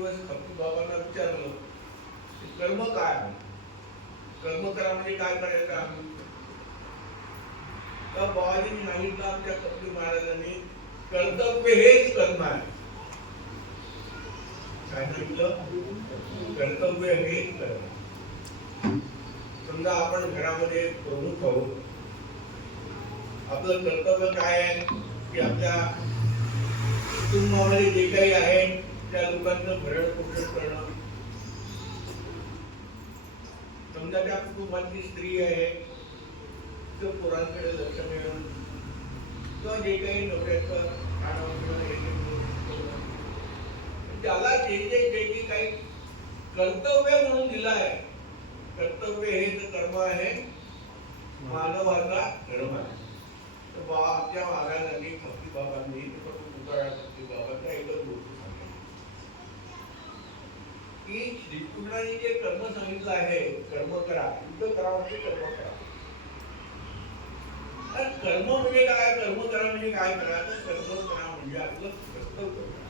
दिवस खपी बाबांना विचारलं कर्म काय, कर्म करा म्हणजे काय करायचं. तर बाबाजींनी सांगितलं आमच्या खपी महाराजांनी, कर्तव्य हेच कर्म आहे. काय सांगितलं? कर्तव्य हेच कर्म. समजा आपण घरामध्ये प्रमुख आहोत, आपलं कर्तव्य काय आहे की आपल्या कुटुंबामध्ये जे काही आहे त्या लोकांचं भरण पोषण करणं. समजा त्या कुटुंबातली स्त्री आहे तर पोरांकडे लक्ष देणं किंवा जे काही नवऱ्याचं त्याला जे जे काही कर्तव्य म्हणून दिलं आहे, कर्तव्य हे जे कर्म आहे मानवाचा धर्म आहे. तर बाबाच्या महाराजांनी खपी बाबांनी खपी बाबांचा एकच गोष्ट सांगितलं की श्रीकृष्णाने जे कर्म सांगितलं आहे, कर्म करा, युद्ध करा म्हणजे कर्म करा. कर्म म्हणजे काय, कर्म करा म्हणजे काय करा, तर कर्म करा म्हणजे आपलं कर्तव्य करा.